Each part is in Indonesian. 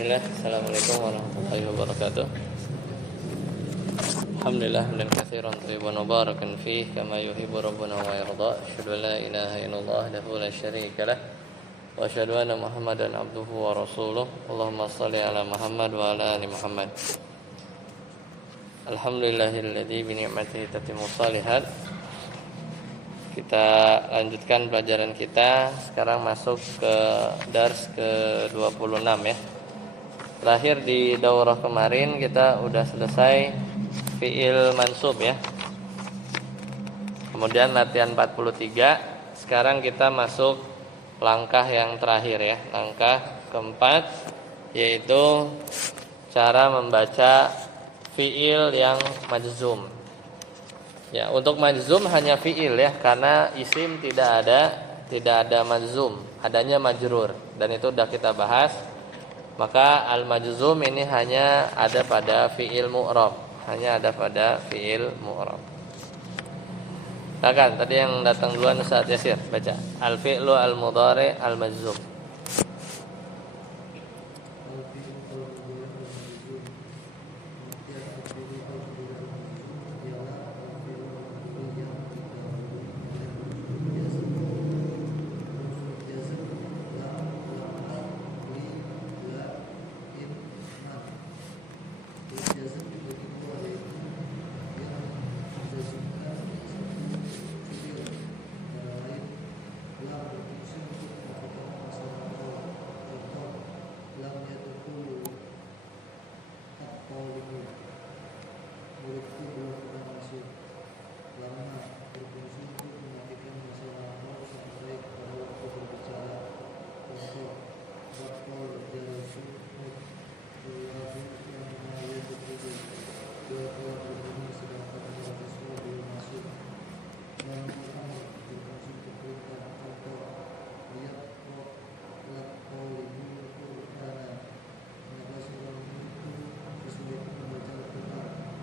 Bismillah, Assalamualaikum warahmatullahi wabarakatuh. Alhamdulillah hamdan katsiran thayyiban mubarakan fih kama yuhibbu rabbuna wa yarda. Asyhadu an la ilaha illallah wahdahu la syarika lah wa asyhadu anna Muhammadan abduhu wa rasuluh. Allahumma shalli ala Muhammad wa ala ali Muhammad. Alhamdulillahilladzi bi ni'matihi tatimmu shalihat. Kita lanjutkan pelajaran kita. Sekarang masuk ke dars ke-26 ya. Terakhir di daurah kemarin kita udah selesai fi'il mansub ya. Kemudian latihan 43. Sekarang kita masuk langkah yang terakhir ya. Langkah keempat yaitu cara membaca fi'il yang majzum. Ya, untuk majzum hanya fi'il ya, karena isim tidak ada majzum, adanya majrur, dan itu sudah kita bahas. Maka al-majzum ini hanya ada pada fi'il mu'rab, hanya ada pada fi'il mu'rab. Silakan, tadi yang datang duluan Ustaz Yasir, baca al-fi'lu al-mudhari al-majzum.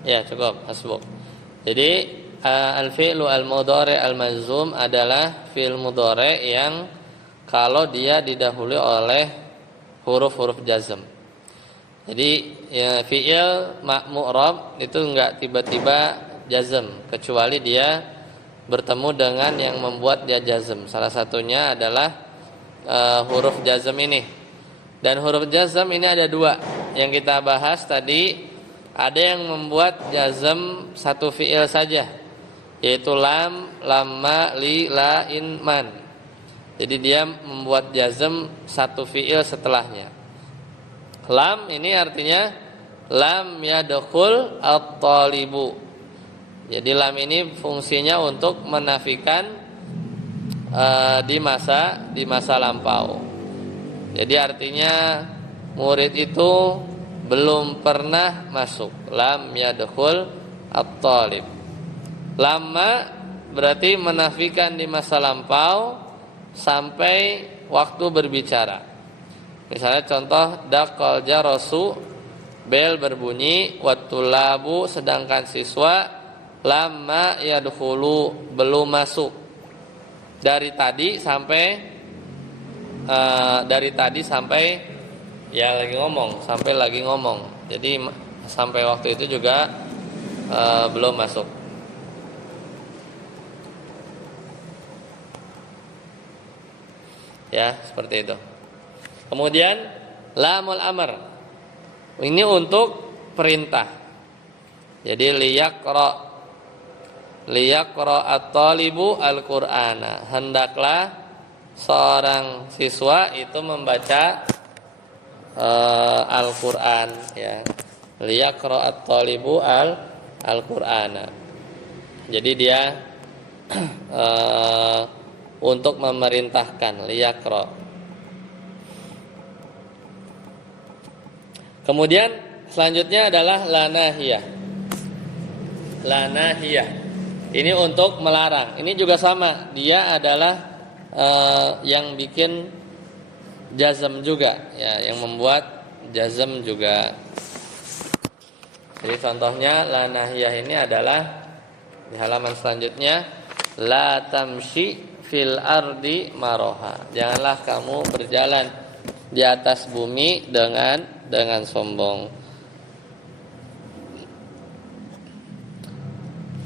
Ya, cukup, hasbuk. Jadi al-fi'lu al-mudhari al-majzum adalah fi'il mudhari yang kalau dia didahului oleh huruf-huruf jazm. Jadi ya, fi'il mu'rab itu enggak tiba-tiba jazm, kecuali dia bertemu dengan yang membuat dia jazm. Salah satunya adalah huruf jazm ini. Dan huruf jazm ini ada dua. Yang kita bahas tadi, ada yang membuat jazm satu fi'il saja, yaitu lam, lamma, li, la, in, man. Jadi dia membuat jazm satu fi'il setelahnya. Lam ini artinya lam yadkhul at-talibu. Jadi lam ini fungsinya untuk menafikan di masa lampau. Jadi artinya murid itu belum pernah masuk. Lam yadkhul at-talib. Lama berarti menafikan di masa lampau sampai waktu berbicara. Misalnya contoh daqal jarasu, bel berbunyi, wattulabu sedangkan siswa, lamma yadkhulu belum masuk. Dari tadi sampai ya lagi ngomong. Jadi sampai waktu itu juga belum masuk. Ya, seperti itu. Kemudian lamul amr. Ini untuk perintah. Jadi liyaqra at-talibu al-Qur'ana. Hendaklah seorang siswa itu membaca Al-Quran ya. Liyaqra at-talibu al-Qur'ana. Jadi dia untuk memerintahkan liyaqra. Kemudian selanjutnya adalah la nahiyah. La nahiyah. Ini untuk melarang. Ini juga sama. Dia adalah yang bikin jazm juga ya, yang membuat jazm juga. Jadi contohnya la nahiyah ini adalah di halaman selanjutnya, la tamshi fil ardi maroha. Janganlah kamu berjalan di atas bumi dengan dengan sombong.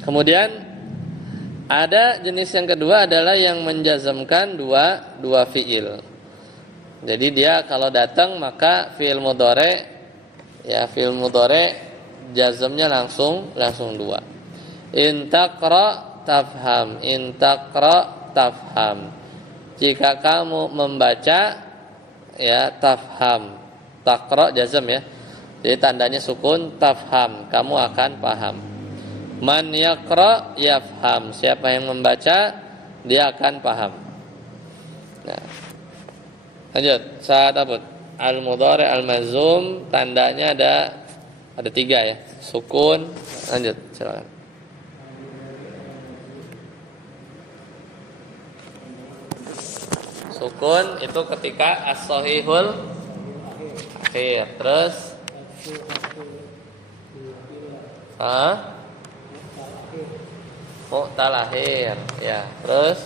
Kemudian ada jenis yang kedua adalah yang menjazmkan dua fiil. Jadi dia kalau datang maka fiil mudhari, ya fiil mudhari jazmnya langsung dua. In taqra tafham, in taqra tafham. Jika kamu membaca, ya tafham. Taqra jazm ya. Jadi tandanya sukun, tafham, kamu akan paham. Man yaqra yafham, siapa yang membaca dia akan paham. Nah, lanjut. Saat apa? Al-mudhari al-mazmum tandanya ada 3 ya. Sukun. Lanjut, silakan. Sukun itu ketika as-sahihul akhir. Terus mu'tal akhir, ya. Terus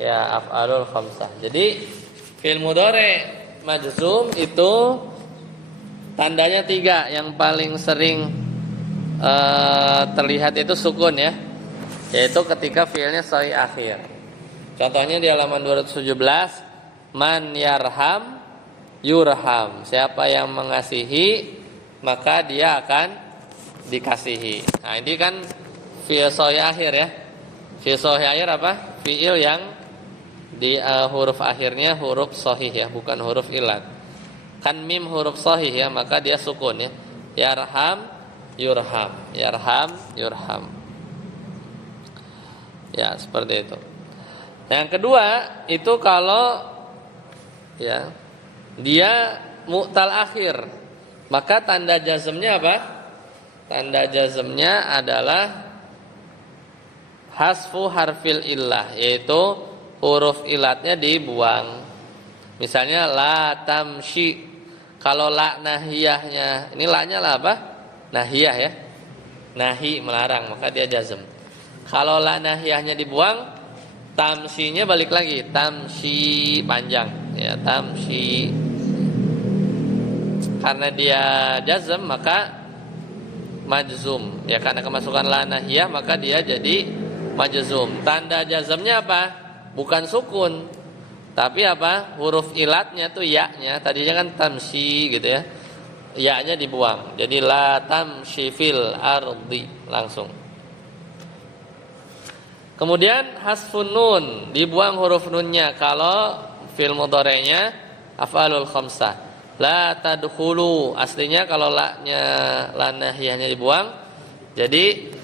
ya af'alul khamsah. Jadi fi'il mudhari majzum itu tandanya 3. Yang paling sering terlihat itu sukun ya, yaitu ketika fi'ilnya sahih akhir. Contohnya di halaman 217, man yarham yurham, siapa yang mengasihi maka dia akan dikasihi. Nah, ini kan fi'il sahih akhir ya. Fi'il sahih akhir apa? Fi'il yang di huruf akhirnya huruf sahih ya, bukan huruf ilat. Kan mim huruf sahih ya, maka dia sukun ya. Yarham yurham, yarham yurham. Ya, seperti itu. Yang kedua itu kalau ya dia mu'tal akhir, maka tanda jazmnya apa? Tanda jazmnya adalah hasfu harfil illah, yaitu huruf ilatnya dibuang. Misalnya la tamshi, kalau la nahiyahnya, ini la-nya lah apa? Nahiyah ya. Nahi melarang, maka dia jazm. Kalau la nahiyahnya dibuang, tamsinya balik lagi, tamsi panjang ya, tamsi. Karena dia jazm maka majzum ya, karena kemasukan la nahiyah maka dia jadi majzum. Tanda jazmnya apa? Bukan sukun, tapi apa? Huruf ilatnya tuh ya-nya, tadinya kan tamsi gitu ya, ya-nya dibuang. Jadi la tamshi fil ardi langsung. Kemudian hasfun nun, dibuang huruf nunnya kalau fi'il mudhari'nya af'alul khamsah. La tadkhulu, aslinya kalau la-nya la nahiyahnya dibuang jadi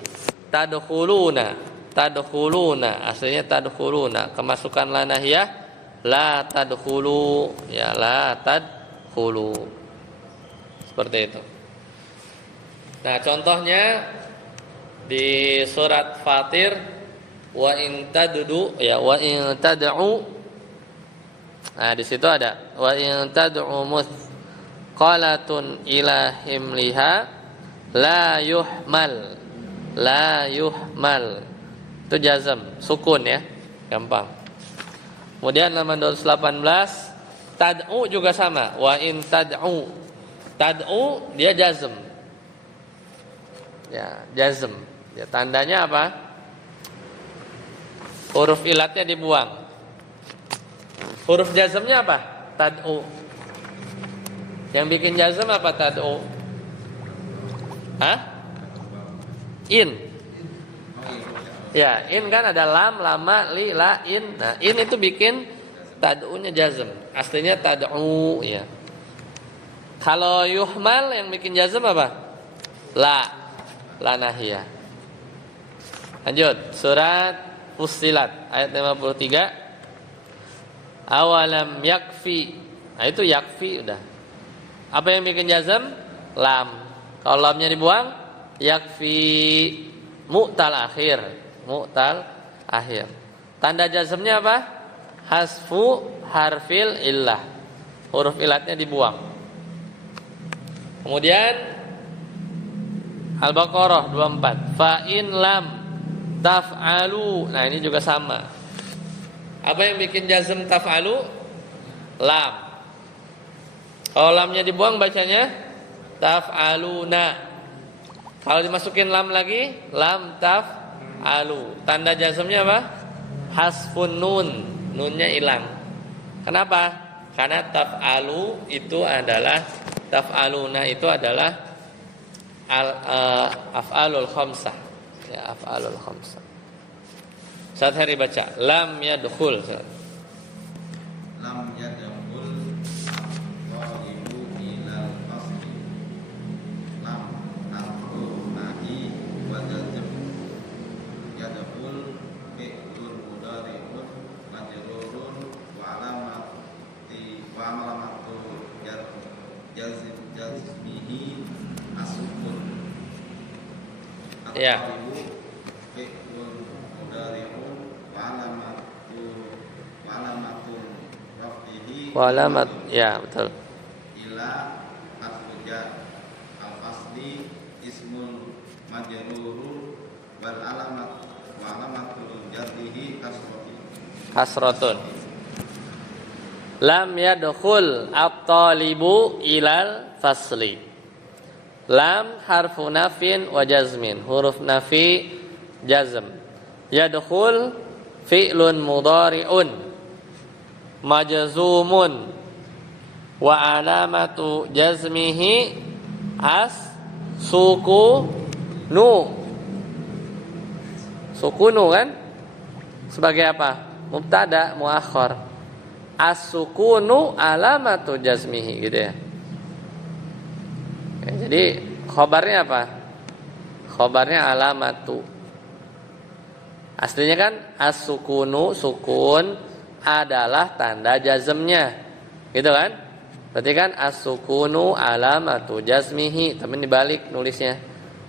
tadkhuluna, tadkhuluna, aslinya tadkhuluna. Kemasukan la nahiyah la tadkhulu ya, la tadkhulu. Seperti itu. Nah, contohnya di surat Fatir, wa in tad'u ya, wa in tad'u. Nah, di situ ada wa in tad'u muthqalatun ila himliha la yuhmal, la yuhmal. Itu jazm, sukun ya, gampang. Kemudian halaman 218, tad'u juga sama, wa in tad'u. Tad'u dia jazm. Ya, jazm. Ya, tandanya apa? Huruf ilatnya dibuang. Huruf jazmnya apa? Tad'u. Yang bikin jazm apa tad'u? Hah? In. Ya, in kan ada lam, lama, li, la, in. Nah, in itu bikin tad'unya jazm. Aslinya tad'u ya. Kalau yuhmal yang bikin jazm apa? La nahiyah. Lanjut, surat Fussilat ayat 53. Awalam yakfi. Nah, itu yakfi udah. Apa yang bikin jazm? Lam. Kalau lamnya dibuang, yakfi mu'tal akhir. Mu'tal akhir. Tanda jazmnya apa? Hasfu harfil illah. Huruf ilatnya dibuang. Kemudian Al-Baqarah 24. Fa in lam taf'alu. Nah, ini juga sama. Apa yang bikin jazm taf'alu? Lam. Kalau lamnya dibuang bacanya taf'aluna. Kalau dimasukin lam lagi, lam taf'alu. Tanda jazmnya apa? Hasfun nun. Nunnya hilang. Kenapa? Karena taf'alu itu adalah taf'aluna itu adalah af'alul khamsah. Ya, af'alul khamsah. Saat hari baca lam yadkhul. Lam yadkhul qalibu ilal fasli. Lam harfu nahi wa jazm. Yadkhul fi'lun mudhari'un majrurun wa alamatu jazmihi as-sukun. Ya. Fi'lun mudhari'un Walamat, ya betul. Ila al-fuja al-fasli ismun majrurun wal alamatul jarrihi Kasrotun. Lam yadkhul at-talibu ilal fasli. Lam harfu nafin wa jazmin. Huruf nafi jazm. Yadkhul fi'lun mudhari'un majzumun wa alamatu jazmihi sukunu kan sebagai apa? Mubtada muakhar. As-sukunu alamatu jazmihi gitu ya. Oke, jadi khobarnya apa? Khobarnya alamatu. Aslinya kan as-sukunu sukun adalah tanda jazmnya, gitu kan? Berarti kan as-sukunu alamatu jazmihi, tapi dibalik nulisnya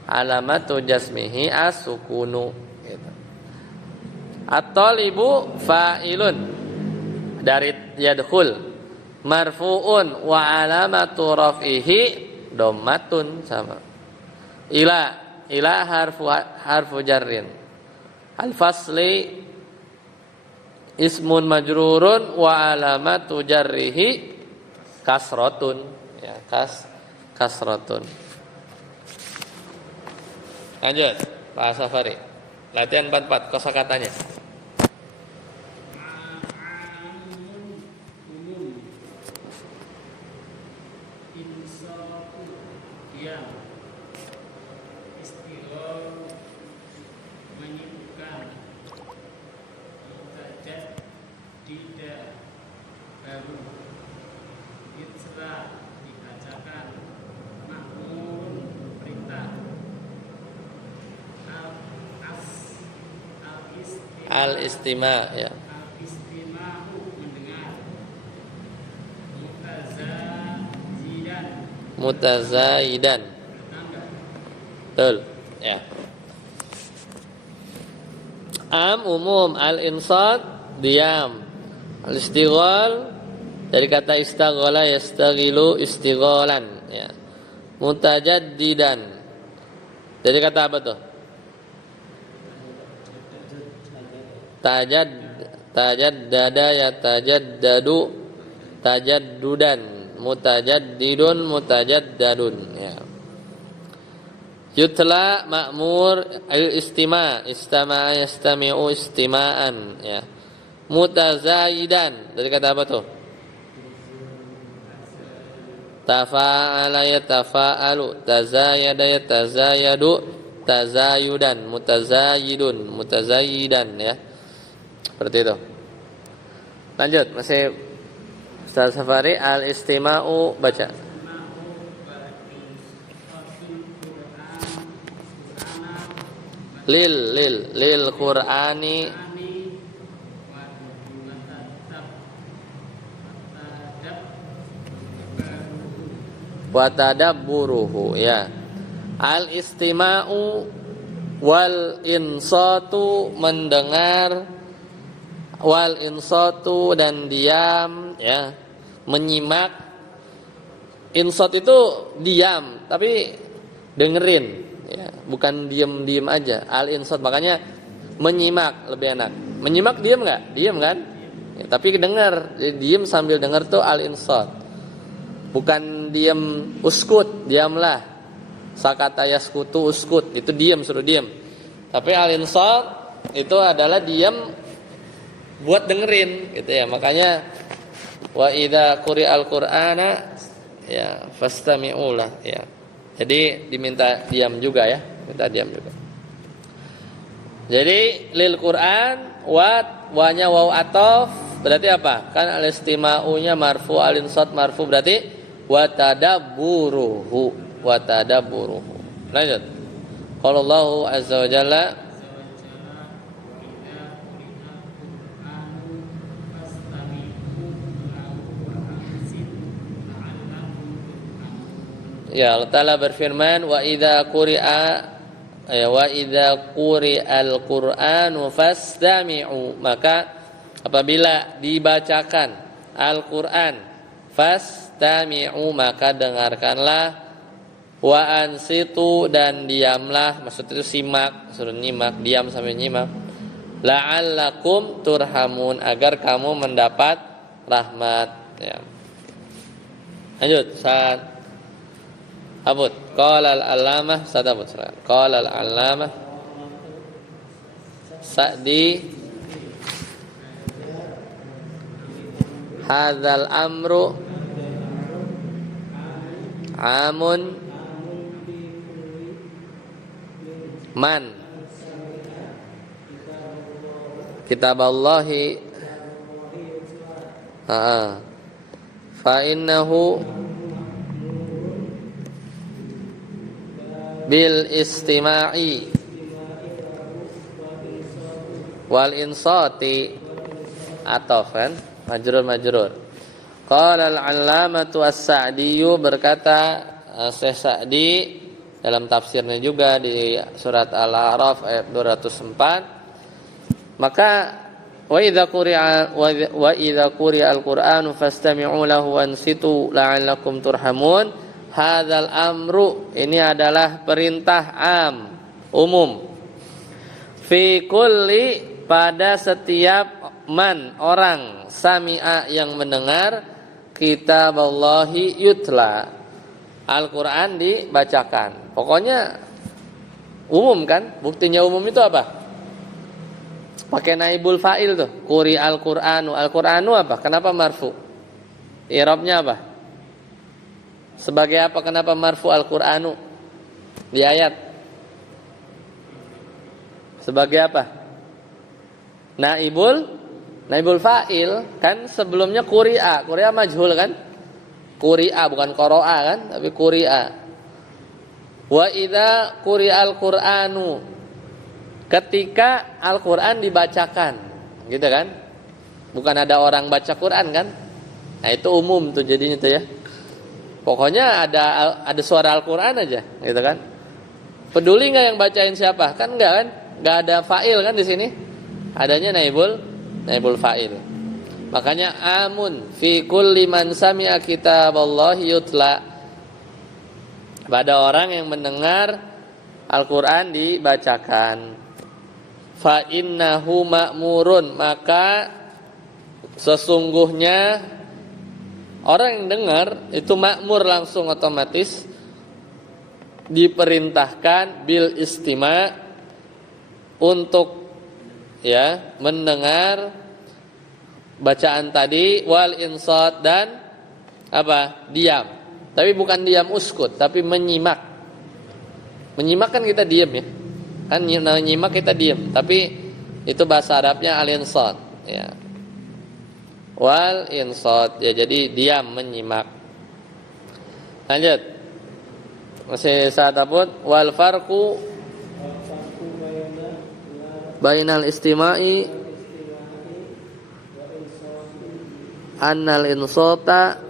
alamatu jazmihi as-sukunu. Gitu. At-talibu fa'ilun dari yadkhul marfu'un wa alamatu raf'ihi dhammatun sama. Ila harfu jarrin. Al-fasli ismun majrurun wa alamatu jarrihi kasrotun, ya, kasrotun. Lanjut Pak Safari. Latihan 44 kosakatanya. Al-istima, ya. Al-istima'u mendengar. Mutazaidan. Betul, ya. Umum al-insat diam. Al-istighal dari kata istaghala yastaghilu istighalan, ya. Mutajaddidan dari kata apa tuh? Tajaddada ya tajaddadu tajaddudan mutajaddidun mutajaddadun, ya. Yutla ma'mur al-istima istama'a yastami'u istima'an, ya. Mutazaidan dari kata apa tuh? Tafa'ala yatafa'alu tazayada yatazayadu tazayudan mutazayidun mutazayidan, ya. Seperti itu. Lanjut, masih Ustaz Safari. Al-istima'u baca. Lil Qur'ani wa tadabburuhu, ya. Al-istima'u wal insatu mendengar, wal insatu dan diam, ya, menyimak. Insat itu diam tapi dengerin, ya, bukan diem aja. Al insat makanya menyimak lebih enak. Menyimak diam nggak? Diam kan? Ya, tapi dengar, diem sambil dengar tuh al-insat. Bukan diem uskut, diamlah. Sakata yaskutu uskut, itu diem, suruh diem. Tapi al-insat itu adalah diem buat dengerin gitu ya. Makanya wa idza quri'al qur'ana ya fastami'u lah ya. Jadi diminta diam juga ya, minta diam juga. Jadi lil Quran wa-nya waw atof berarti apa? Kan al-istima'unya marfu, al-insat marfu berarti wa tadabburuhu. Lanjut. Qala Allahu azza wa jalla Ya, Allah Ta'ala berfirman wa idza quri'al Qur'anu fastami'u, maka apabila dibacakan Al-Qur'an fastami'u, maka dengarkanlah, wa ansitu, dan diamlah, maksud itu simak, suruh nyimak, diam sambil nyimak, la'allakum turhamun, agar kamu mendapat rahmat ya. Lanjut, saat Abud, qala al-allamah, sadabut silakan. Qala al-allamah Sa'di hadzal amru amun man kitaballahi fa innahu bil istima'i wal insati ataf kan majrur. Qala al-allamatu as-Sa'di, berkata Syekh Sa'di dalam tafsirnya juga di surat Al-A'raf ayat 204, maka wa idza quri'a al-Qur'anu fastami'u lahu wansitu la'allakum turhamun. Hadzal amru, ini adalah perintah am, umum. Fi kulli, pada setiap man, orang, sami'a, yang mendengar, kitaballahi yutla, Al-Quran dibacakan. Pokoknya umum kan, buktinya umum itu apa? Pakai naibul fa'il tuh, quri al-Qur'anu. Al-Qur'anu apa? Kenapa marfu? I'rabnya apa? Sebagai apa? Kenapa marfu Al-Qur'anu di ayat? Sebagai apa? Naibul fa'il kan, sebelumnya quri'a. Quri'a majhul kan? Quri'a bukan qara'a kan, tapi quri'a. Wa idza quri'al Qur'anu, ketika Al-Qur'an dibacakan, gitu kan? Bukan ada orang baca Quran kan? Nah, itu umum tuh jadinya tuh ya. Pokoknya ada suara Al-Qur'an aja, gitu kan? Peduli enggak yang bacain siapa? Kan enggak kan? Enggak ada fa'il kan di sini? Adanya naibul fa'il. Makanya amun fi kulli man sami'a kitaballahi yutla, pada orang yang mendengar Al-Qur'an dibacakan. Fa innahu ma'murun, maka sesungguhnya orang yang dengar itu makmur, langsung otomatis diperintahkan bil istima', untuk ya mendengar bacaan tadi, wal insat, dan apa? Diam. Tapi bukan diam uskut, tapi menyimak. Menyimak kan kita diam ya. Kan menyimak kita diam, tapi itu bahasa Arabnya al-insat ya. Wal insat ya, jadi diam, menyimak. Lanjut. Masih saat abud. Wal farqu bainal istima'i annal insata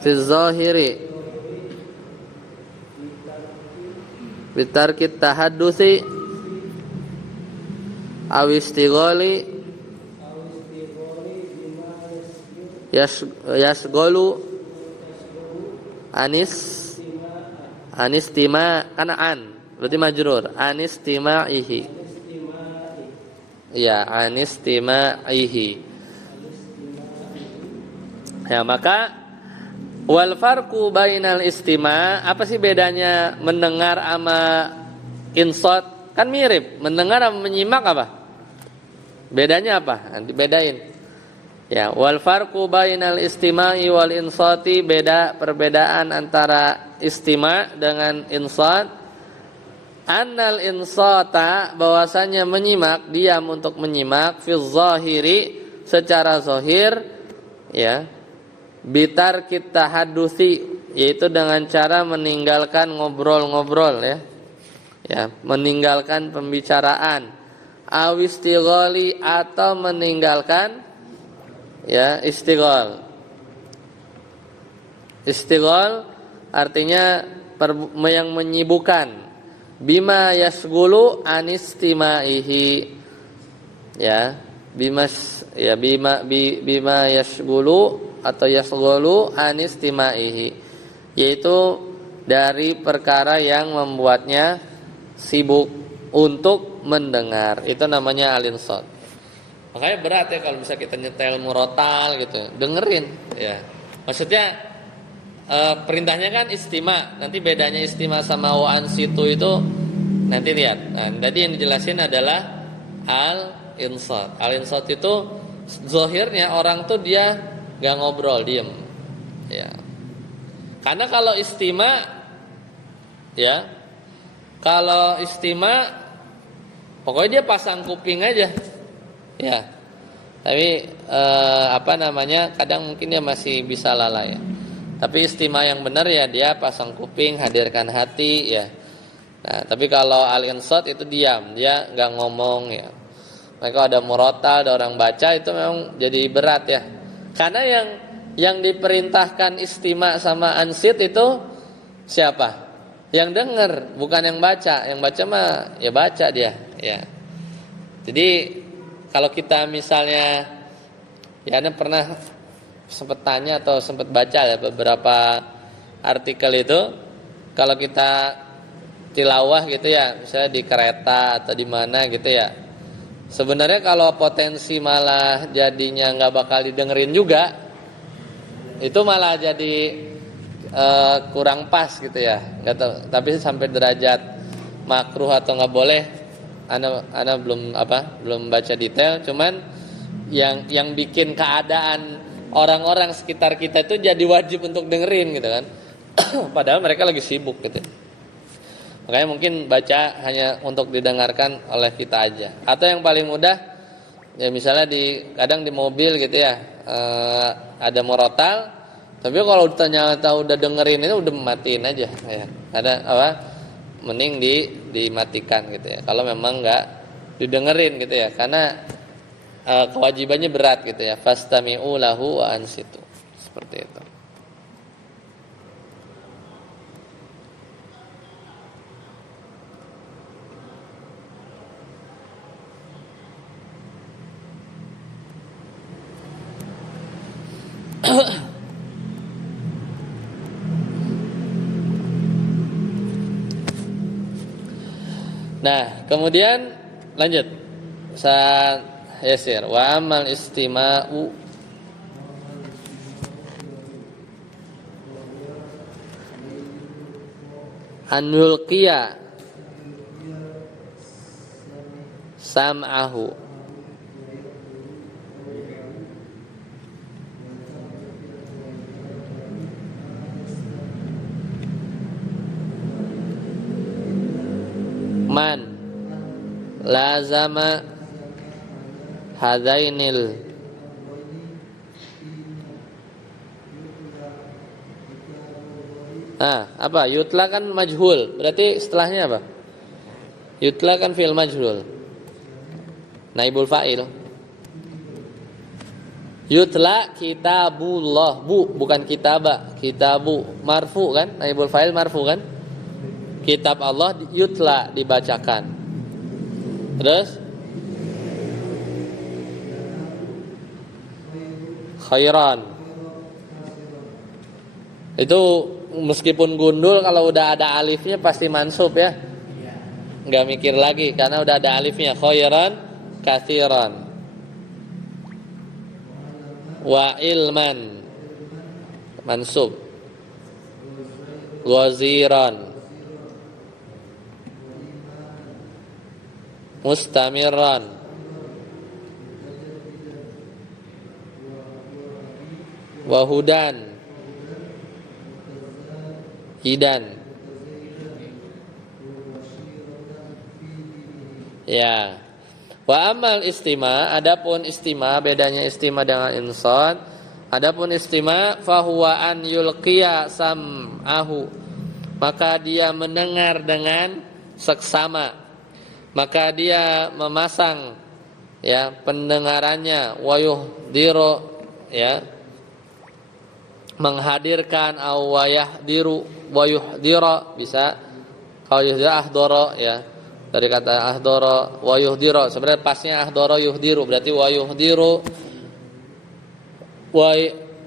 fi zahiri bitarkit tahaddusi aw istighali yasgolu anistima, karena an berarti majrur, anistima'ihi Ya, anistima'ihi. Ya, maka wal farqu bainal istima', apa sih bedanya mendengar sama insot? Kan mirip, mendengar sama menyimak apa? Bedanya apa? Nanti bedain. Ya, wal farqu bainal istima'i wal insati, perbedaan antara istima' dengan insat. Annal insata, bahwasanya menyimak, diam untuk menyimak, fi zahiri, secara zahir, ya, bitar kita hadusi, yaitu dengan cara meninggalkan ngobrol-ngobrol, ya, meninggalkan pembicaraan, awistighali, atau meninggalkan, ya, istighol. Istighol artinya yang menyibukkan, bima yasgulu anistimaihi, ya, bima yasgulu atau yasgulu anistimaihi, yaitu dari perkara yang membuatnya sibuk untuk mendengar. Itu namanya alinsot. Makanya berat ya kalau bisa kita nyetel murotal gitu, dengerin, ya. Maksudnya perintahnya kan istima. Nanti bedanya istima sama wa'ansitu itu nanti lihat. Nah, tadi yang dijelasin adalah al-insat. Al-insat itu zahirnya orang tuh dia gak ngobrol, diem, ya. Karena kalau istima, ya, kalau istima pokoknya dia pasang kuping aja, ya. Tapi kadang mungkin dia masih bisa lalai, ya. Tapi istima yang benar ya dia pasang kuping, hadirkan hati, ya. Nah, tapi kalau al-insat itu diam, dia nggak ngomong, ya. Mereka ada murotal, ada orang baca, itu memang jadi berat, ya. Karena yang diperintahkan istima sama ansit itu siapa? Yang dengar, bukan yang baca. Yang baca mah ya baca dia, ya. Jadi kalau kita misalnya, ya, Anda pernah sempat tanya atau sempat baca ya beberapa artikel itu, kalau kita tilawah gitu ya, misalnya di kereta atau di mana gitu ya, sebenarnya kalau potensi malah jadinya nggak bakal didengerin juga, itu malah jadi kurang pas gitu ya. Nggak tahu, tapi sampai derajat makruh atau nggak boleh, ana belum baca detail. Cuman yang bikin keadaan orang-orang sekitar kita itu jadi wajib untuk dengerin gitu kan. Padahal mereka lagi sibuk gitu. Makanya mungkin baca hanya untuk didengarkan oleh kita aja. Atau yang paling mudah, ya misalnya kadang di mobil gitu ya, ada murotal, tapi kalau ternyata udah dengerin itu udah matiin aja, ya. Mending dimatikan gitu ya. Kalau memang nggak didengerin gitu ya, karena kewajibannya berat gitu ya. Fastami'u lahu wa ansitu. Seperti itu. Nah, kemudian lanjut. Yasir wa amal istima'u anulqiya sam'ahu man lazama hadainil apa? Yutla kan majhul, berarti setelahnya apa? Yutla kan fi'il majhul, naibul fa'il. Yutla kitabullah, bukan kitaba, kitabu marfu kan, naibul fa'il marfu kan. Kitab Allah yutla, dibacakan. Terus khairan, itu meskipun gundul kalau udah ada alifnya pasti mansub ya, nggak mikir lagi karena udah ada alifnya. Khairan kathiran. Wa ilman mansub. Ghaziran mustamiran. Wahudan hidan. Ya. Wa amal istima, adapun istima, bedanya istima dengan insad. Adapun istima fahuwa an yulqiya sam'ahu, maka dia mendengar dengan seksama, maka dia memasang ya pendengarannya, wayuhdiro ya menghadirkan, awayahdiru wayuhdiro, bisa kalau yuhdiro ahdoro ya, dari kata ahdoro wayuhdiro, sebenarnya pasnya ahdoro yuhdiru, berarti wayuhdiru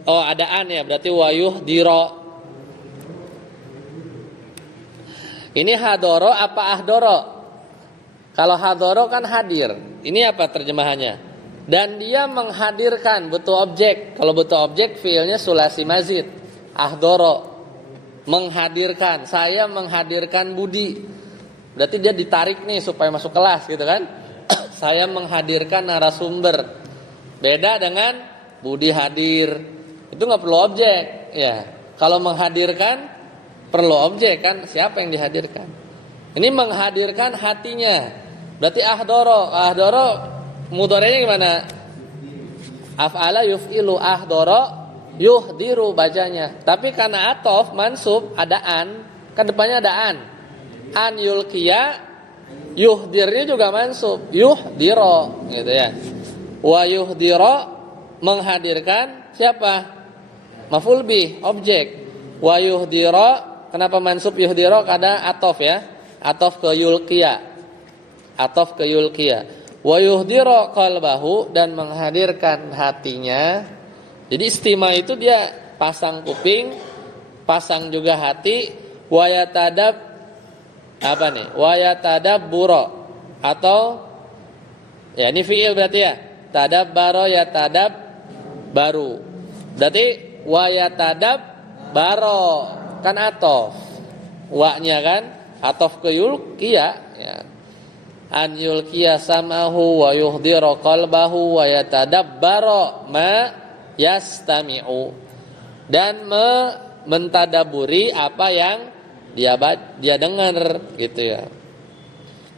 ada an ya, berarti wayuhdiro. Ini hadoro apa ahdoro? Kalau hadoro kan hadir, ini apa terjemahannya? Dan dia menghadirkan, butuh objek. Kalau butuh objek, fiilnya sulasi mazid. Ahdoro, menghadirkan. Saya menghadirkan Budi. Berarti dia ditarik nih supaya masuk kelas gitu kan. Saya menghadirkan narasumber. Beda dengan Budi hadir. Itu gak perlu objek ya. Kalau menghadirkan perlu objek kan, siapa yang dihadirkan. Ini menghadirkan hatinya. Berarti ahdoro. Ahdoro mudhari'nya gimana? Af'ala yuf'ilu, ahdoro yuhdiru bacanya. Tapi karena atof mansub ada an, kan depannya ada an. An yulqiya, yuhdirnya juga mansub, yuhdiro gitu ya. Wa yuhdiro menghadirkan siapa? Maf'ul bih, objek. Wa yuhdiro, kenapa mansub yuhdiro? Karena atof ya. Atof ke yulqiya. Atof ke yulqiya. Wa yuhdiro qalbahu, dan menghadirkan hatinya. Jadi istima itu dia pasang kuping, pasang juga hati. Wa yatadab apa nih? Wa yatadabburo, atau ya ini fiil berarti ya. Tadabbaro yatadab baru. Berarti wa yatadab baro kan atof. Wa-nya kan atof ke yulqiya ya. An yulqiya sam'ahu wa yuhdira qalbahu wa yatadabbara ma yastami'u, dan mentadaburi apa yang dia dengar gitu ya.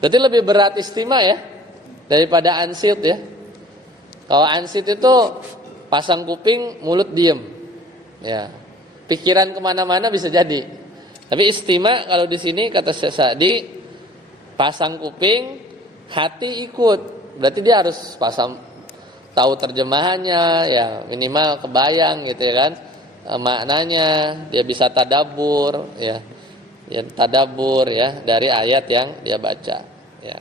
Berarti lebih berat istima ya daripada ansit ya. Kalau ansit itu pasang kuping, mulut diem ya, pikiran kemana-mana bisa jadi. Tapi istima kalau di sini kata Syekh Sa'di, pasang kuping, hati ikut. Berarti dia harus pasang, tahu terjemahannya ya, minimal kebayang gitu ya kan, maknanya. Dia bisa tadabbur ya, tadabbur ya dari ayat yang dia baca ya.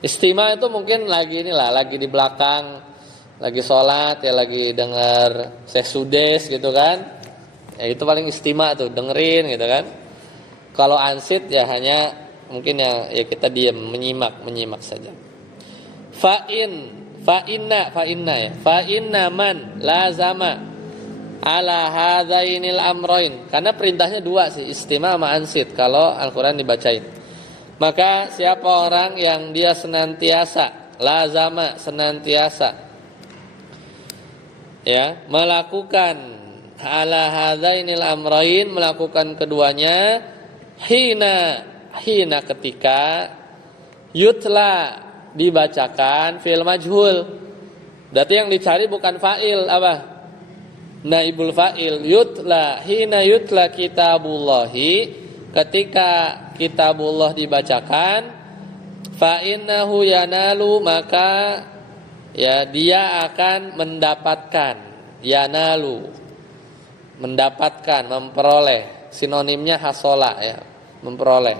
Istima itu mungkin lagi lagi di belakang, lagi sholat ya, lagi dengar Syekh Sudes gitu kan ya, itu paling istima tuh, dengerin gitu kan. Kalau ansit ya hanya mungkin ya kita diam, menyimak saja. Fa inna man lazama ala hadzainil amrain, karena perintahnya dua sih, istima sama ansit kalau Al-Qur'an dibacain. Maka siapa orang yang dia senantiasa, lazama senantiasa ya, melakukan ala hadzainil amrain, melakukan keduanya, hina ketika yutla dibacakan, fi'il majhul. Berarti yang dicari bukan fa'il, apa? Naibul fa'il. Yutla, hina yutla kitabullahi, ketika kitabullah dibacakan, fa innahu yanalu, maka ya dia akan mendapatkan, yanalu mendapatkan, memperoleh, sinonimnya hasola ya, memperoleh.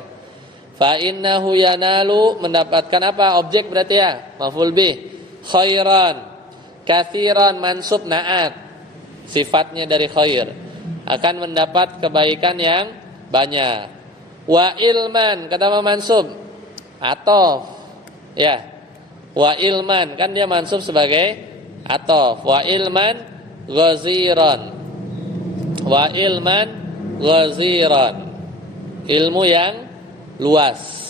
Fa innahu yanalu, mendapatkan apa? Objek berarti ya, maf'ul bih. Khairan, katsiran mansub na'at, sifatnya dari khair, akan mendapat kebaikan yang banyak. Wa ilman, kata mansub atof ya, Wa ilman kan dia mansub sebagai atof. Wa ilman ghaziran. Wa ilman ghaziran. Ilmu yang luas.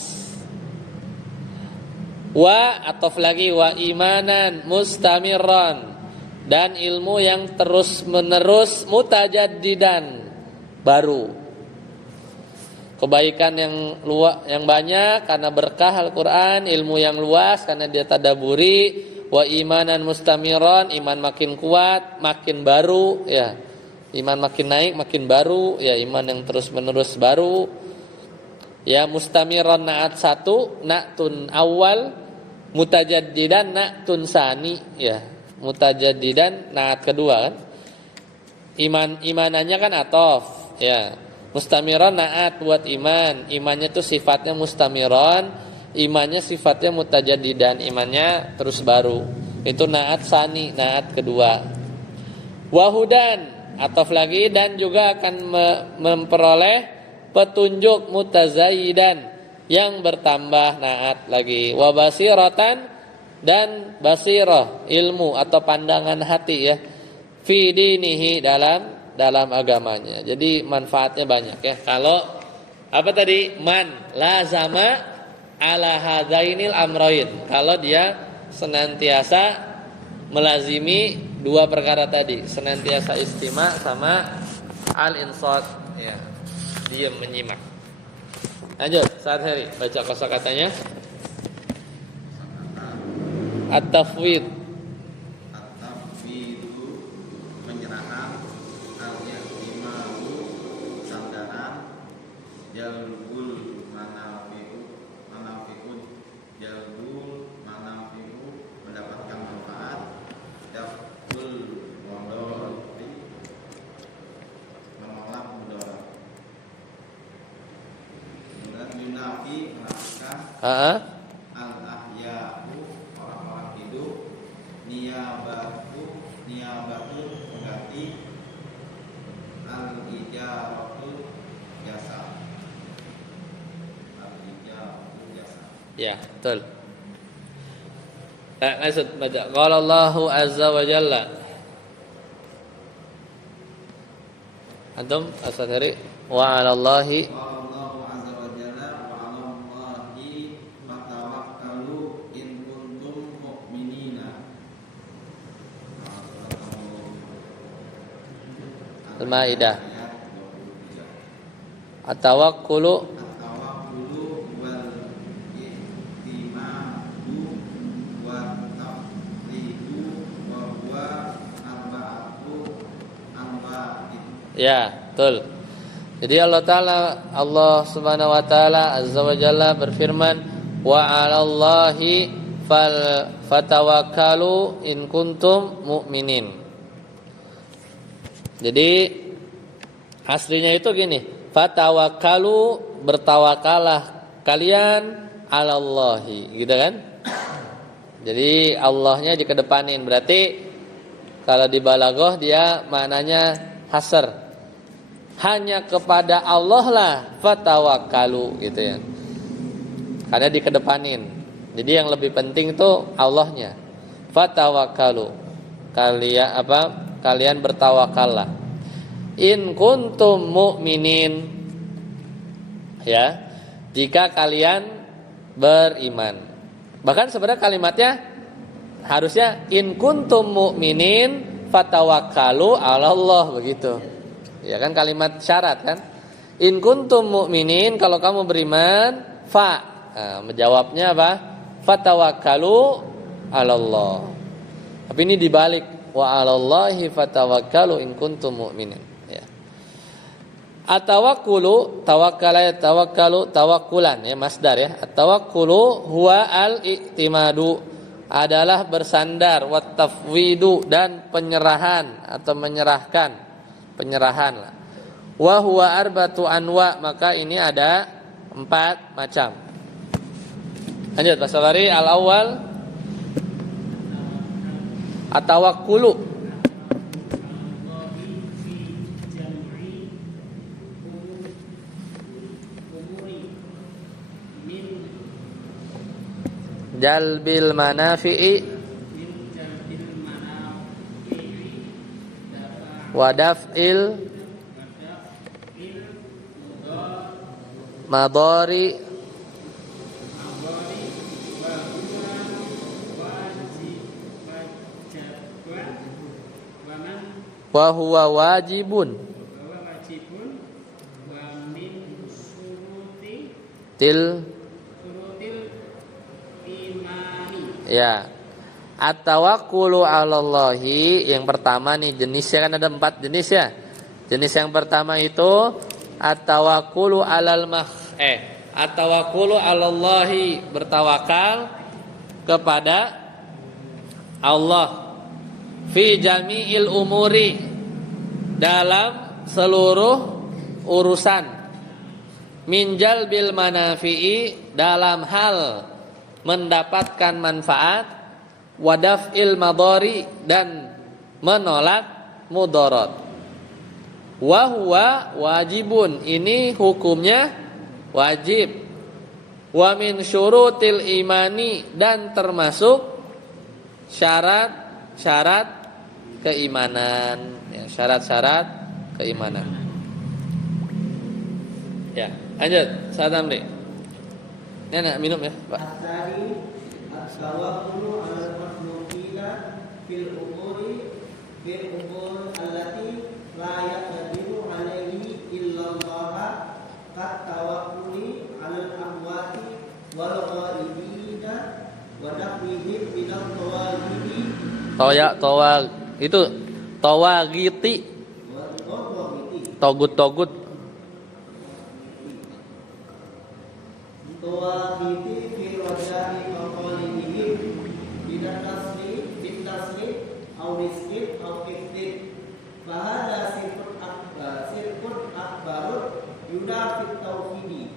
Wa atof lagi wa imanan mustamiran, dan ilmu yang terus menerus mutajaddidan, baru. Kebaikan yang banyak karena berkah Al-Qur'an, ilmu yang luas karena dia tadaburi, wa imanan mustamiran, iman makin kuat, makin baru ya. Iman makin naik, makin baru ya, iman yang terus menerus baru. Ya, mustamiran naat 1, na'tun awal, mutajaddidan na'tun sani ya. Mutajaddidan naat kedua kan. Imanannya kan atof ya. Mustamiran naat buat iman. Imannya tuh sifatnya mustamiran, imannya sifatnya mutajaddidan, imannya terus baru. Itu naat sani, naat kedua. Wahudan atof lagi, dan juga akan memperoleh petunjuk mutazaidan yang bertambah, naat lagi. Wa basiratan, dan basirah ilmu atau pandangan hati ya, fi dinihi dalam agamanya. Jadi manfaatnya banyak ya. Kalau apa tadi, man lazama ala hadainil amrain, kalau dia senantiasa melazimi dua perkara tadi, senantiasa istima sama al-insat ya, diam menyimak. Lanjut, saat hari baca kosakatanya. At-tafwid. At-tafwidu penyerahan, al-i'timadu sandaran, jalbul manafi'un jalbul manafi'u mendapatkan manfaat, daful mudorati menolak mudarat. Yunafi menafikan al-ahya'u orang-orang hidup, niyabatu mengganti, al-ijaratu jasa. Ya, betul. Maksud baca qala Allahu azza wa jalla. Antum asal-hari wa 'alallahi Allahu azza wa jalla wa 'alallahi fatawakkalu in kuntum mu'minina. Al-Maidah. Ayat 23. At-tawakkulu At-tawakkulu wal i'timadu wa tafridu wa huwa arba'atu anwa'in. ya, betul. Jadi Allah Subhanahu wa taala azza wa jalla berfirman, wa 'alallahi fatawakkalu in kuntum mu'minin. Jadi aslinya itu gini, fatawakkalu, bertawakalah kalian 'alallahi, gitu kan? Jadi Allahnya dikedepanin, berarti kalau di balaghah dia maknanya hasr. Hanya kepada Allah lah fatawakkalu, gitu ya. Karena dikedepanin. Jadi yang lebih penting itu Allahnya. Fatawakkalu. Kalian bertawakallah. In kuntum mu'minin. Ya. Jika kalian beriman. Bahkan sebenarnya kalimatnya harusnya in kuntum mu'minin fatawakkalu 'ala Allah, begitu. Ya kan, kalimat syarat kan. In kuntum mu'minin, kalau kamu beriman, menjawabnya apa? Fatawakkalu 'ala Allah. Tapi ini dibalik, wa 'alallahi fatawakkalu in kuntum mu'minin ya. At-tawakkulu, tawakkala tawakkalu, tawakkulan ya, masdar ya. At-tawakkulu huwa al-i'timadu, adalah bersandar, wa tafwidu, dan penyerahan atau menyerahkan. Penyerahan lah. Wa huwa arbatu anwa, maka ini ada 4 macam. Lanjut, Basawari al-awwal at-tawakkulu. jalbil manafi'i min jalbil manafi'i dafa wa daf'il wadaf'il mudhar madari mabari wa huwa wajib wajaban wa man wa huwa wajibun bahwa wajibun wa min syuruti til syurutil imani ya at-tawakkulu 'alallahi. Yang pertama nih jenisnya kan ada 4 jenis ya. Jenis yang pertama itu at-tawakkulu 'alallahi, bertawakal kepada Allah fi jami'il umuri, dalam seluruh urusan, minjal bil manafi'i, dalam hal mendapatkan manfaat, wadaf'il madari, dan menolak mudarat. Wa huwa wajibun, ini hukumnya wajib. Wa min syurutil imani, dan termasuk syarat-syarat keimanan, ya, syarat-syarat keimanan. Ya, lanjut. Saat Amri. Ini anak minum ya, Pak. Asari at-tawakkulu 'alal makhluqina fil umur allati la yaqdiru 'alaihi illa Allah, kat tawakkuli 'alal amwati wal ghaibina wa nahwihim minal tawaghiti Itu tawagiti, togut-togut. tawaghiti fi raja'i maqalihim bidan nasri aw rizqin aw ikhdin fa hadha sirkun akbarut yudafi tauhidi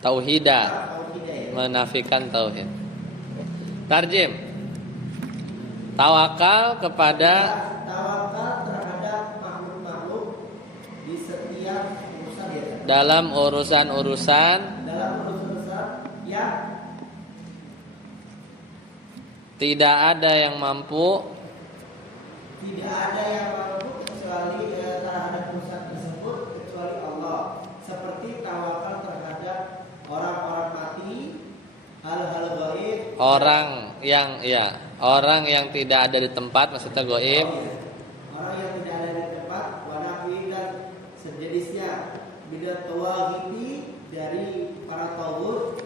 Tauhida, tauhida ya. menafikan tauhid. Tarjim. Tawakal kepada Tawakal terhadap makhluk-makhluk di setiap urusan ya. dalam urusan-urusan Dalam urusan yang tidak ada yang mampu tidak ada yang mampu kecuali terhadap urusan tersebut kecuali Allah. Seperti tawakal terhadap orang-orang mati, hal-hal gaib, orang yang tidak ada di tempat, maksudnya goib. orang yang tidak ada di tempat, wanakwi dan sejenisnya, bidat tawaghiti dari para tauhid,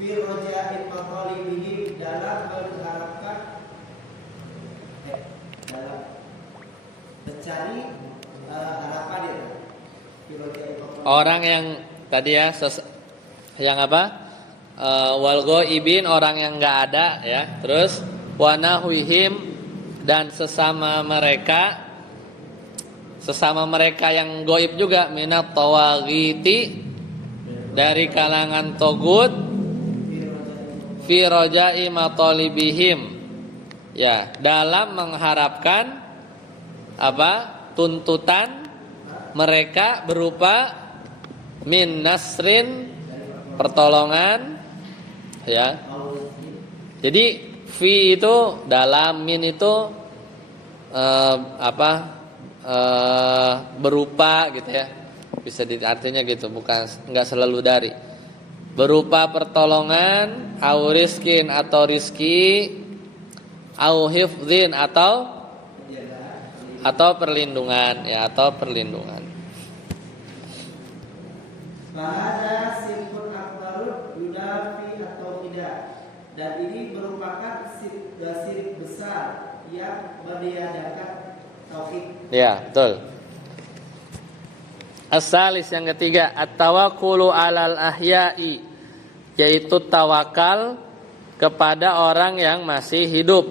fi raja'in maqalibihim dalam mengharapkan dalam mencari harapan ya. Fi raja'in maqalibihim. Orang yang tadi ya yang apa? Wal ghaibin, orang yang enggak ada ya. Terus wa nahwihim, dan sesama mereka yang gaib juga, minat tawaghiti, dari kalangan togut, fi raja'i matalibihim, ya, dalam mengharapkan apa? Tuntutan mereka berupa min nasrin, pertolongan, ya. Jadi fi itu dalam, min itu berupa gitu ya. Bisa artinya gitu, enggak selalu dari. Berupa pertolongan, au rizkin atau rizki, au hifdzin atau perlindungan, ya, atau perlindungan. Bahada sirkun akbarut yudafi atau tidak, dan ini merupakan sirik besar yang meniadakan tauhid. Ya, betul. As-salis, yang ketiga, at-tawakkulu 'alal ahya'i, yaitu tawakal kepada orang yang masih hidup.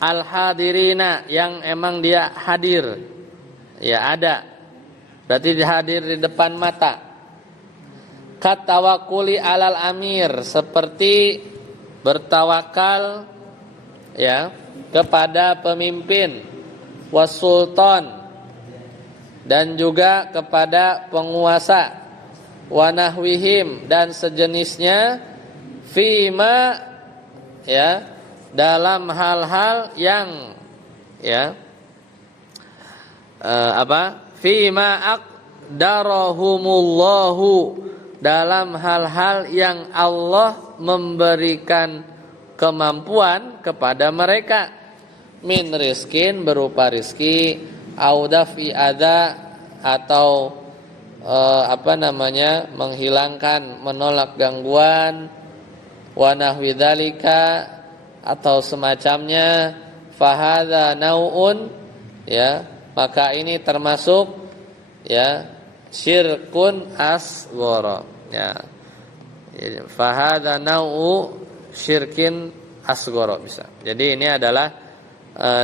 Al-hadirina, yang emang dia hadir. Ya, ada. Berarti dia hadir di depan mata. Katawakkuli 'alal amir, seperti bertawakal ya kepada pemimpin, wasultan, dan juga kepada penguasa, wa nahwihim dan sejenisnya fima ya dalam hal-hal yang ya fima aqdarahumullahu dalam hal-hal yang Allah memberikan kemampuan kepada mereka min rizkin berupa rizki audafi ada atau menghilangkan menolak gangguan wa nahwi dzalika atau semacamnya fahadza nau'un ya maka ini termasuk ya syirkun asghara ya fahadza nau'u syirkin asghara bisa. Jadi ini adalah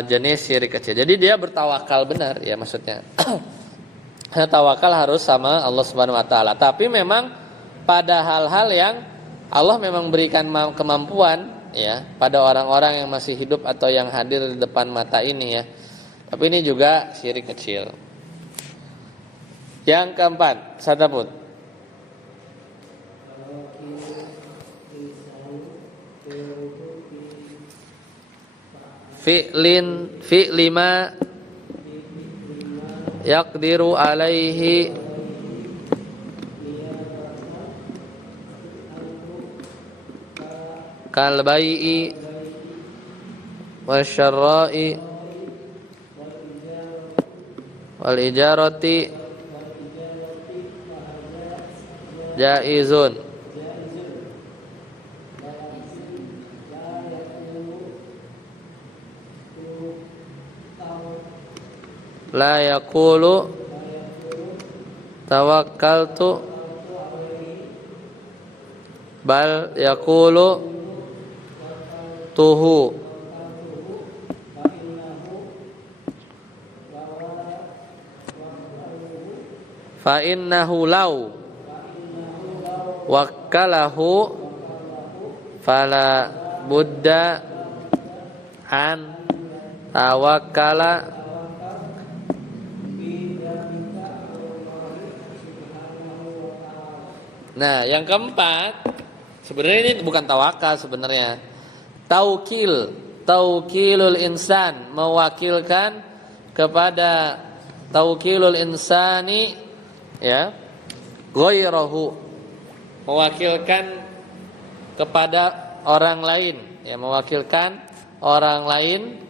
jenis syirik kecil. Jadi dia bertawakal benar ya maksudnya. Tawakal harus sama Allah Subhanahu wa taala. Tapi memang pada hal-hal yang Allah memang berikan kemampuan ya pada orang-orang yang masih hidup atau yang hadir di depan mata ini ya. Tapi ini juga syirik kecil. Yang keempat, sadapun. Fi'li ma yaqdiru alaihi kal bai'i wasyarra'i wal ijarati jaizun la yaqulu tawakkaltu bal yaqulu tuhu fa innahu law wakkalahu fala budda an tawakkala Nah, yang keempat, sebenarnya ini bukan tawakal sebenarnya. Taukilul insan, mewakilkan kepada taukilul insani ya, ghairahu, mewakilkan kepada orang lain, ya mewakilkan orang lain,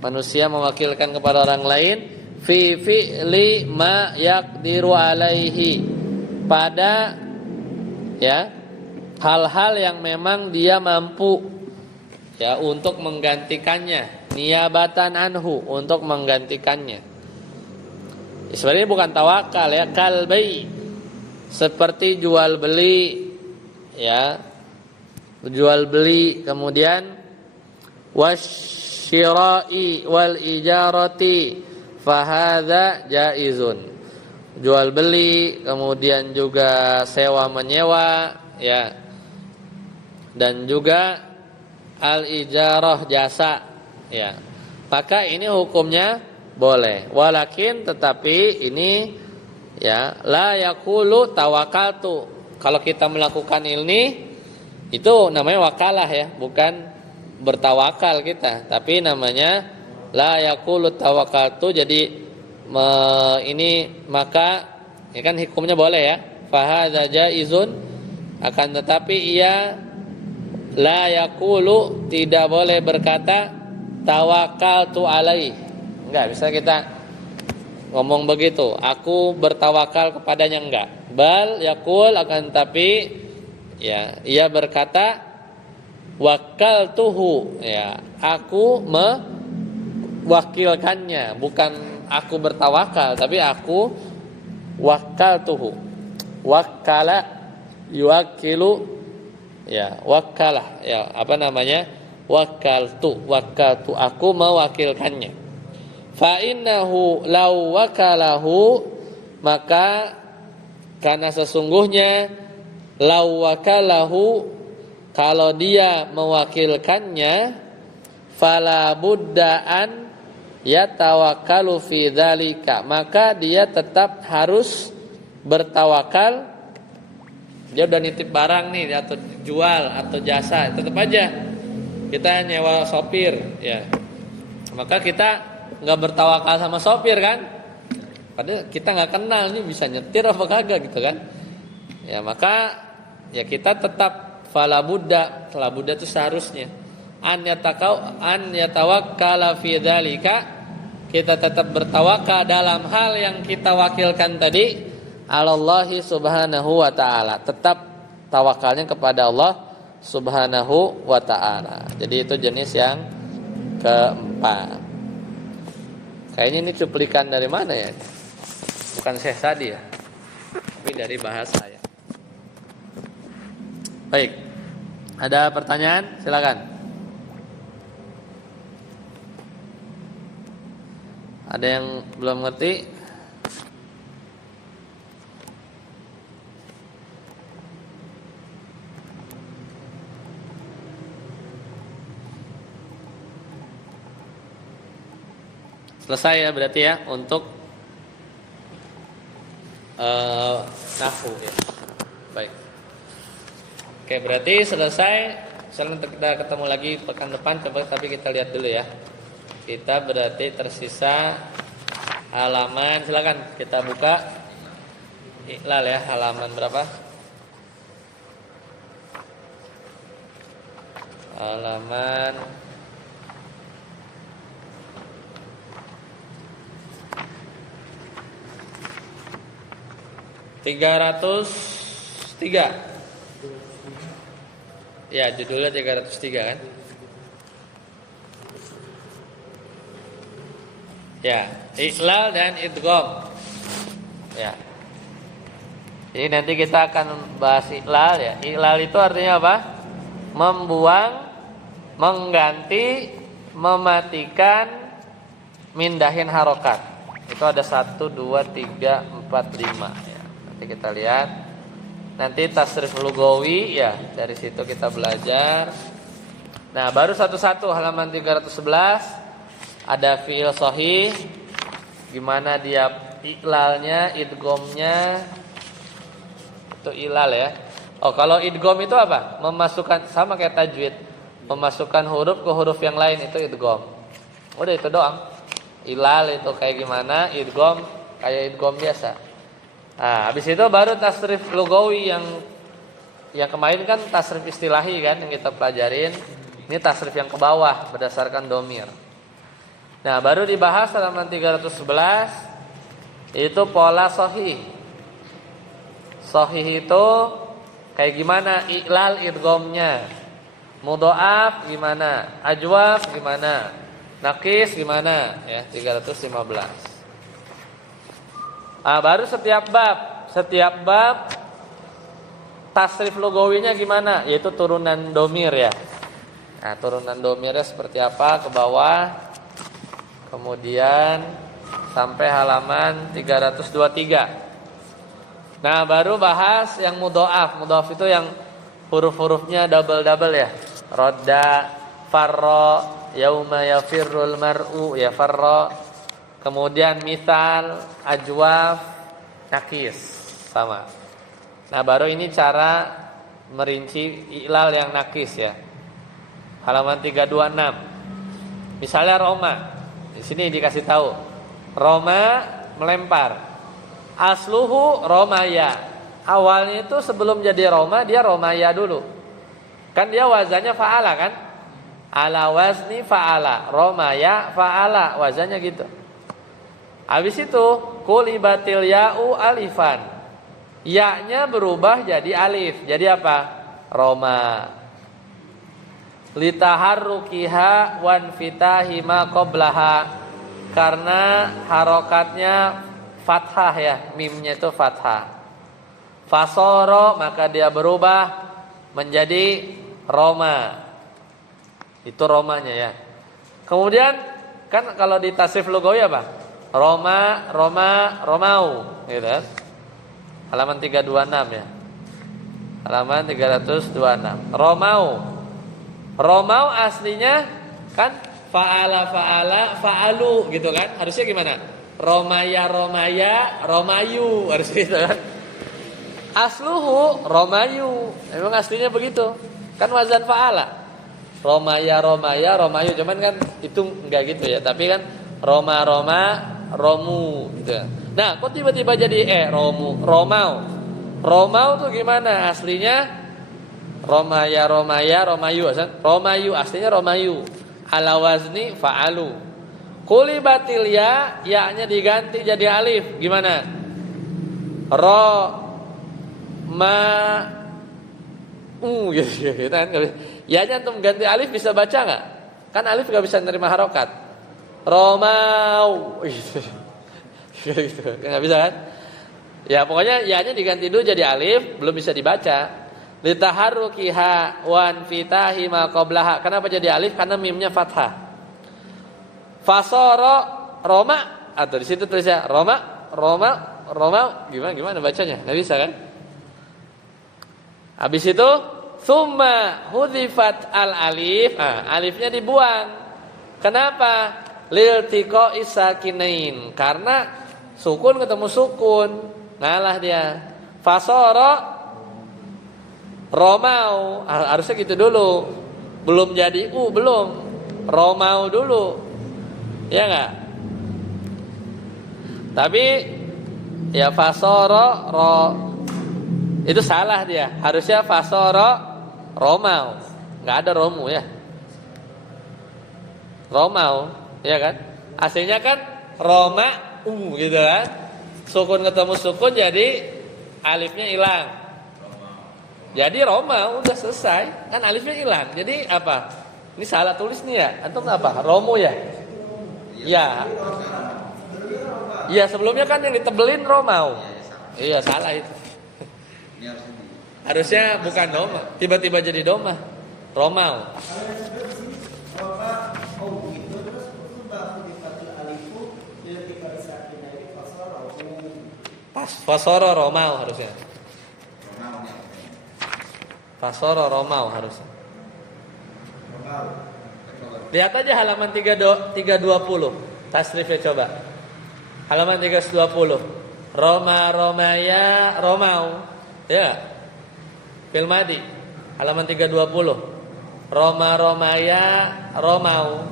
manusia mewakilkan kepada orang lain fi fi'li ma yaqdiru alaihi, pada ya hal-hal yang memang dia mampu ya untuk menggantikannya, niyabatan anhu, untuk menggantikannya. Sebenarnya bukan tawakal ya, kalbai, seperti jual beli ya, jual beli, kemudian wasyira'i wal ijarati fahadza jaizun, jual beli, kemudian juga sewa menyewa ya, dan juga al-ijarah jasa ya, maka ini hukumnya boleh. Walakin tetapi ini ya la yaqulu tawakaltu, kalau kita melakukan ini itu namanya wakalah ya, bukan bertawakal kita, tapi namanya la yaqulu tawakaltu. Jadi ini maka ini kan hukumnya boleh ya, fahadza jaizun, akan tetapi ia la yaqulu, tidak boleh berkata tawakaltu alaih. Enggak bisa kita ngomong begitu, aku bertawakal kepadanya, enggak. Bal yaqul, akan tetapi ya ia berkata wakaltuhu, ya aku mewakilkannya, bukan aku bertawakal, tapi aku wakaltuhu. Wakala yuwakilu ya, wakalah ya, apa namanya, wakaltu aku mewakilkannya. Fa innahu law wakalahu, maka karena sesungguhnya law wakalahu, kalau dia mewakilkannya, fala buddaan yatawakkalu fi dzalika, maka dia tetap harus bertawakal Dia udah nitip barang nih atau jual atau jasa, tetap aja kita nyewa sopir ya. Maka kita nggak bertawakal sama sopir kan? Padahal kita nggak kenal nih bisa nyetir apa kagak gitu kan? Ya maka ya kita tetap fala budda itu seharusnya an yatawakkala fi dzalika, kita tetap bertawakal dalam hal yang kita wakilkan tadi, alallahi subhanahu wa ta'ala, tetap tawakalnya kepada Allah subhanahu wa ta'ala. Jadi itu jenis yang keempat. Kayaknya ini cuplikan dari mana ya? Bukan Syekh Sadi ya, tapi dari bahasa ya. Baik, ada pertanyaan? Silakan. Ada yang belum ngerti? Selesai ya berarti ya untuk nahwu ya. Baik. Oke, berarti selesai. Misalnya kita ketemu lagi pekan depan, coba tapi kita lihat dulu ya. Kita berarti tersisa halaman, silakan kita buka Iqlal ya, halaman berapa? Halaman (303). Ya, judulnya 303 kan? Ya, iqlal dan idgham. Ya. Jadi nanti kita akan bahas iqlal ya. Iqlal itu artinya apa? Membuang, mengganti, mematikan, mindahin harokat. Itu ada 1, 2, 3, 4, 5 ya. Nanti kita lihat. Nanti tasrif lugawi ya, dari situ kita belajar. Nah, baru satu-satu halaman 311. Ada fi'il sahih, gimana dia iklalnya, idghamnya. Itu ilal ya. Oh, kalau idgham itu apa? Memasukkan, sama kayak tajwid, memasukkan huruf ke huruf yang lain, itu idgham. Udah itu doang. Ilal itu kayak gimana, idgham kayak idgham biasa. Nah, habis itu baru tasrif lugawi yang kemarin kan tasrif istilahi kan yang kita pelajarin. Ini tasrif yang ke bawah berdasarkan domir. Nah, baru dibahas halaman 311 itu pola sahih. Sahih itu kayak gimana iqlal idghamnya, mudhaaf gimana, ajwaf gimana, naqis gimana ya, 315. Ah, baru setiap bab tasrif lugawinya gimana, yaitu turunan domir ya. Nah, turunan domirnya seperti apa ke bawah. Kemudian sampai halaman 323. Nah, baru bahas yang mudhaaf. Mudhaaf itu yang huruf-hurufnya double-double ya. Rodda, farra, yauma yafirrul mar'u ya farra. Kemudian misal, ajwaf, nakis sama. Nah, baru ini cara merinci iqlal yang nakis ya. Halaman 326. Misalnya Roma. Di sini dikasih tahu, Roma melempar. Asluhu Romaya. Awalnya itu sebelum jadi Roma dia Romaya dulu. Kan dia wazannya fa'ala kan? Ala wazni fa'ala. Romaya fa'ala, wazannya gitu. Habis itu qulibatil ya'u alifan. Ya-nya berubah jadi alif. Jadi apa? Roma. Litaharrukiha wan fitahi ma qablaha, karena harokatnya fathah ya, mimnya itu fathah. Fasoro, maka dia berubah menjadi Roma. Itu Romanya ya. Kemudian kan kalau di tasrif lugawi apa? Roma, Roma, Romau gitu kan. Halaman 326 ya. Halaman 326. Romau. Romau aslinya kan fa'ala fa'ala fa'alu gitu kan. Harusnya gimana? Romaya Romaya Romayu harus gitu kan. Asluhu romayu. Memang aslinya begitu. Kan wazan fa'ala. Romaya, romayu. Cuman kan itu enggak gitu ya. Tapi kan roma, romu gitu. Nah, kok tiba-tiba jadi romau. Romau tuh gimana? Aslinya romaya, romayu. Romayu aslinya romayu. Ala wazni fa'alu. Kulibatil ya-nya diganti jadi alif. Gimana? Gitu kan. Ya-nya antum ganti alif bisa baca enggak? Kan alif enggak bisa nerima harokat. Romau gitu. Gitu. Enggak bisa kan? Ya pokoknya ya-nya diganti dulu jadi alif, belum bisa dibaca. Litaharrukiha wan fitahi ma qablaha. Kenapa jadi alif? Karena mimnya fathah. Fasoro Roma atau di situ tulisnya Roma gimana bacanya? Enggak bisa kan? Habis itu summa hudhifat al-alif. Alifnya dibuang. Kenapa? Liltiqo isakinain. Karena sukun ketemu sukun. Ngalah dia. Fasoro Romau. Harusnya gitu dulu. Belum jadi belum. Romau dulu. Ya enggak? Tapi ya fasoro itu salah dia. Harusnya fasoro romau. Enggak ada romu ya. Romau, ya kan? Aslinya kan roma gitu kan. Sukun ketemu sukun jadi alifnya hilang. Jadi romau udah selesai. Kan alifnya hilang. Jadi apa? Ini salah tulis nih ya. Antum apa? Romo ya? Ya. Iya, sebelumnya kan yang ditebelin romau. Iya, salah itu. Harusnya bukan doma, tiba-tiba jadi doma. Romau. Pas fasoro romau harusnya. Fasoro romau harusnya. Lihat aja halaman 320. Tasrifnya coba. Halaman 320. Romaya romau. Ya. Fil madi. Halaman 320. Romaya romau.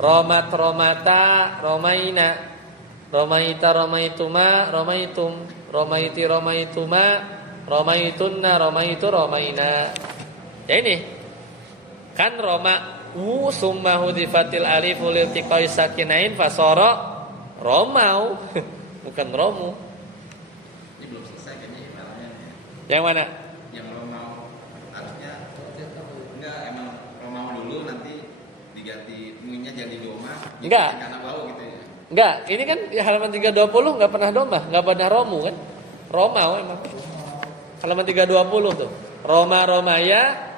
Romata romaina. Romaita romaituma romaitum. Romaiti romaituma romaitunna romaitu romaina. Ya ini. Kan summa hudifatil alifu liltiqai sakinain fasara romau. Bukan romu. Ini belum selesai kayaknya emailnya. Yang mana? Yang romau harusnya enggak, emang romau dulu nanti diganti munya jadi doma. Enggak. Karena bau gitu ya. Enggak, ini kan di halaman 320 enggak pernah doma, enggak pernah romu kan? Romau emang. Halaman 320 tuh. Romaya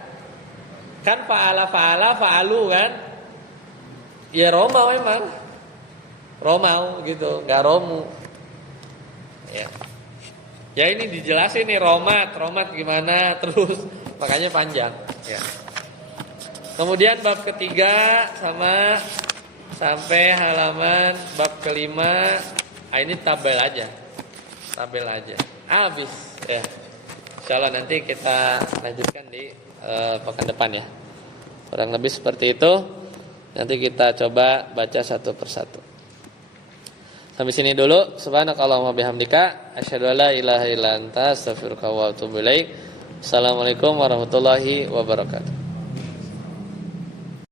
kan fa'alu kan? Ya romau emang. Romau gitu, enggak romu. Ya. Ya ini dijelasin nih romat gimana terus, makanya panjang ya. Kemudian bab ketiga sampai halaman bab kelima. Ini tabel aja. Habis ya. Insyaallah nanti kita lanjutkan di pekan depan ya. Kurang lebih seperti itu. Nanti kita coba baca satu persatu. Sampai sini dulu. Subhanakallahumma bihamdika asyhadu an la ilaha illa anta astaghfiruka wa atubu ilaik. Assalamualaikum warahmatullahi wabarakatuh.